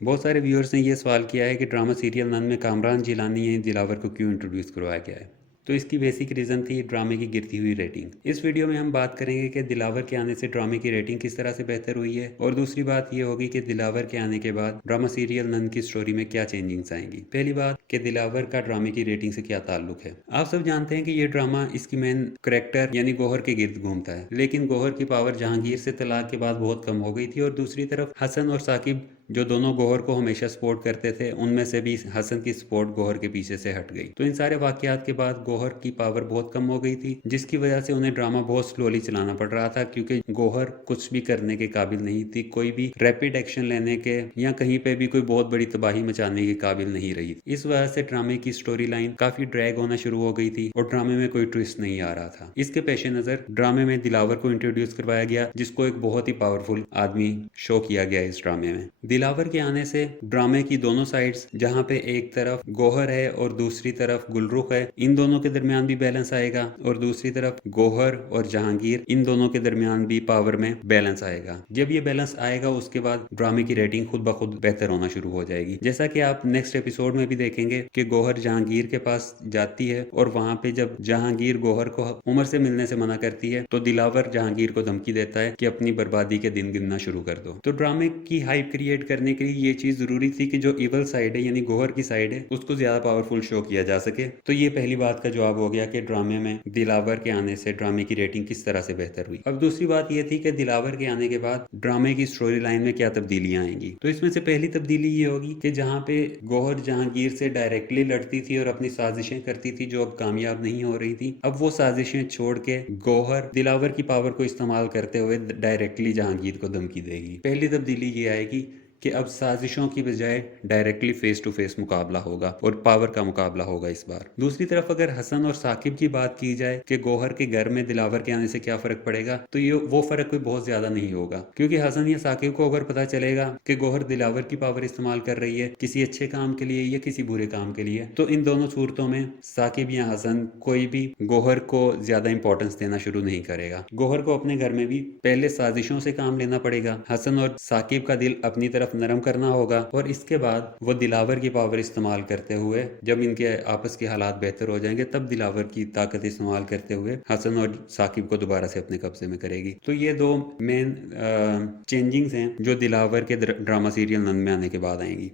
बहुत सारे व्यूअर्स ने ये सवाल किया है कि ड्रामा सीरियल नन में कामरान जिलानी या दिलावर को क्यों इंट्रोड्यूस करवाया गया है। तो इसकी बेसिक रीज़न थी ड्रामे की गिरती हुई रेटिंग। इस वीडियो में हम बात करेंगे कि दिलावर के आने से ड्रामे की रेटिंग किस तरह से बेहतर हुई है, और दूसरी बात ये होगी कि दिलावर के आने के बाद ड्रामा सीरियल नन की स्टोरी में क्या चेंजिंग्स आएंगी। पहली बात कि दिलावर का ड्रामे की रेटिंग से क्या ताल्लुक है। आप सब जानते हैं कि ये ड्रामा इसकी मेन करेक्टर यानी गौहर के गिर्द घूमता है, लेकिन गौहर की पावर जहांगीर से तलाक के बाद बहुत कम हो गई थी, और दूसरी तरफ हसन और साकिब जो दोनों गौहर को हमेशा सपोर्ट करते थे, उनमें से भी हसन की सपोर्ट गौहर के पीछे से हट गई। तो इन सारे वाकयात के बाद गौहर की पावर बहुत कम हो गई थी, जिसकी वजह से उन्हें ड्रामा बहुत स्लोली चलाना पड़ रहा था, क्योंकि गौहर कुछ भी करने के काबिल नहीं थी, कोई भी रैपिड एक्शन लेने के या कहीं पे भी कोई बहुत बड़ी तबाही मचाने के काबिल नहीं रही। इस वजह से ड्रामे की स्टोरी लाइन काफी ड्रैग होना शुरू हो गई थी और ड्रामे में कोई ट्विस्ट नहीं आ रहा था। इसके पेश नजर ड्रामे में दिलावर को इंट्रोड्यूस करवाया गया, जिसको एक बहुत ही पावरफुल आदमी शो किया गया इस ड्रामे में। दिलावर के आने से ड्रामे की दोनों साइड्स, जहां पे एक तरफ गौहर है और दूसरी तरफ गुलरुख है, इन दोनों के दरमियान भी बैलेंस आएगा, और दूसरी तरफ गौहर और जहांगीर, इन दोनों के दरमियान भी पावर में बैलेंस आएगा। जब ये बैलेंस आएगा उसके बाद ड्रामे की रेटिंग खुद ब खुद बेहतर होना शुरू हो जाएगी। जैसा कि आप नेक्स्ट एपिसोड में भी देखेंगे कि गौहर जहांगीर के पास जाती है, और वहां पे जब जहांगीर गौहर को उमर से मिलने से मना करती है, तो दिलावर जहांगीर को धमकी देता है कि अपनी बर्बादी के दिन गिनना शुरू कर दो। तो ड्रामे की हाइप क्रिएट करने के लिए ये चीज जरूरी थी कि जो इवल साइड है यानी गौहर की साइड है उसको ज्यादा पावरफुल शो किया जा सके। तो ये पहली बात का जवाब हो गया कि ड्रामे में दिलावर के आने से ड्रामे की रेटिंग किस तरह से बेहतर हुई। अब दूसरी बात ये थी कि दिलावर के आने के बाद ड्रामे की स्टोरी लाइन में क्या तब्दीलियां आएंगी। तो इसमें से पहली तब्दीली ये होगी कि जहाँ पे गौहर जहांगीर से डायरेक्टली लड़ती थी और अपनी साजिशें करती थी जो अब कामयाब नहीं हो रही थी, अब वो साजिशें छोड़ के गौहर दिलावर की पावर को इस्तेमाल करते हुए डायरेक्टली जहांगीर को धमकी देगी। पहली तब्दीली ये आएगी कि अब साजिशों की बजाय डायरेक्टली फेस टू फेस मुकाबला होगा और पावर का मुकाबला होगा इस बार। दूसरी तरफ अगर हसन और साकिब की बात की जाए कि गौहर के घर में दिलावर के आने से क्या फर्क पड़ेगा, तो ये वो फर्क कोई बहुत ज्यादा नहीं होगा, क्योंकि हसन या साकिब को अगर पता चलेगा कि गौहर दिलावर की पावर इस्तेमाल कर रही है किसी अच्छे काम के लिए या किसी बुरे काम के लिए, तो इन दोनों सूरतों में साकिब या हसन कोई भी गौहर को ज्यादा इंपॉर्टेंस देना शुरू नहीं करेगा। गौहर को अपने घर में भी पहले साजिशों से काम लेना पड़ेगा, हसन और साकिब का दिल अपनी तरफ नरम करना होगा, और इसके बाद वो दिलावर की पावर इस्तेमाल करते हुए जब इनके आपस के हालात बेहतर हो जाएंगे तब दिलावर की ताकत इस्तेमाल करते हुए हसन और साकिब को दोबारा से अपने कब्जे में करेगी। तो ये दो मेन चेंजिंग्स हैं जो दिलावर के ड्रामा सीरियल नन में आने के बाद आएंगी।